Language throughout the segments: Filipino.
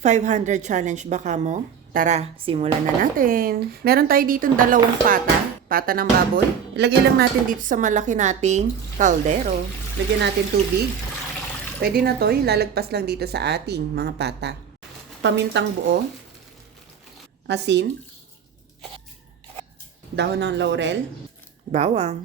500 challenge baka mo? Tara, simulan na natin. Meron tayo dito dalawang pata ng baboy. Ilagay lang natin dito sa malaki nating kaldero. Lagyan natin tubig. Pwede na to, ilalagpas lang dito sa ating mga pata. Pamintang buo, asin, dahon ng laurel, bawang.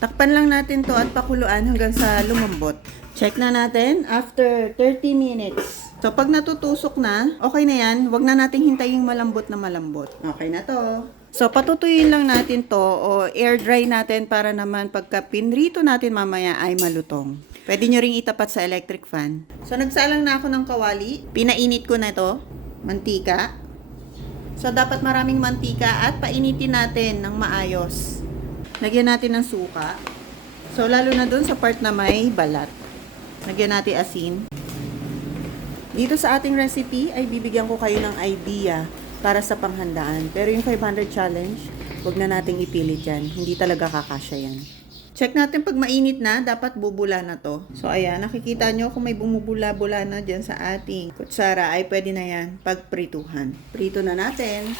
Takpan lang natin to at pakuluan hanggang sa lumambot. Check na natin after 30 minutes. So, pag natutusok na, okay na yan. Huwag na nating hintayin malambot na malambot. Okay na to. So, patutuyuin lang natin to o air dry natin para naman pagka pinrito natin mamaya ay malutong. Pwede nyo ring itapat sa electric fan. So, nagsalang na ako ng kawali. Pinainit ko na to. Mantika. So, dapat maraming mantika at painitin natin ng maayos. Lagyan natin ng suka. So, lalo na dun sa part na may balat. Lagyan natin asin. Dito sa ating recipe ay bibigyan ko kayo ng idea para sa panghandaan. Pero yung 500 challenge, wag na nating ipilit yan. Hindi talaga kakasya yan. Check natin pag mainit na, dapat bubula na to. So ayan, nakikita nyo kung may bumubula-bula na dyan sa ating kutsara ay pwede na yan pagprituhan. Prito na natin.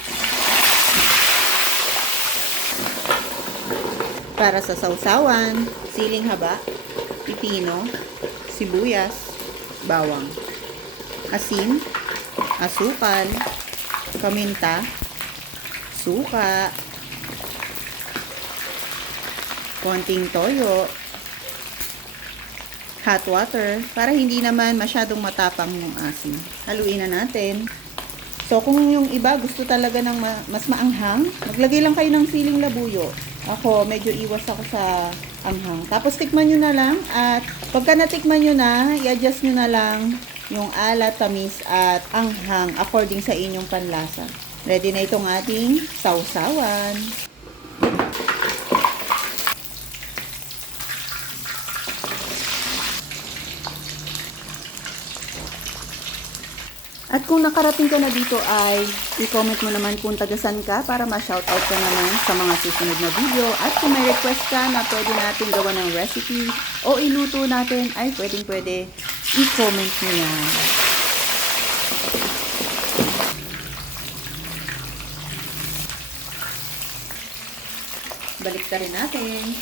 Para sa sausawan, siling haba, pipino, sibuyas, bawang, asin, asukal, paminta, suka, konting toyo, hot water, para hindi naman masyadong matapang yung asin. Haluin na natin. So, kung yung iba gusto talaga ng mas maanghang, maglagay lang kayo ng siling labuyo. Ako, medyo iwas ako sa anghang. Tapos, tikman nyo na lang. At pagka natikman nyo na, i-adjust nyo na lang yung alat, tamis, at anghang according sa inyong panlasa. Ready na itong ating sausawan. At kung nakarating ka na dito ay i-comment mo naman kung tagasan ka para ma-shoutout ka naman sa mga susunod na video. At kung may request ka na pwede natin gawa ng recipe o iluto natin ay pwede i-comment mo yan. Balik ka rin natin.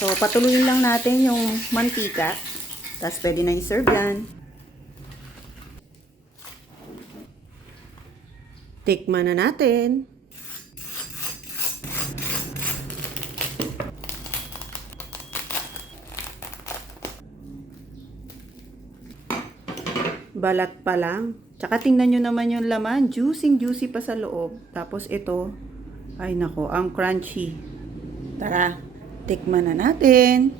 So, patuluyin lang natin yung mantika. Tapos, pwede na i-serve yan. Tikman na natin. Balat pa lang. Tsaka tingnan nyo naman yung laman. Juicy pa sa loob. Tapos ito, ay nako, ang crunchy. Tara, tikman na natin.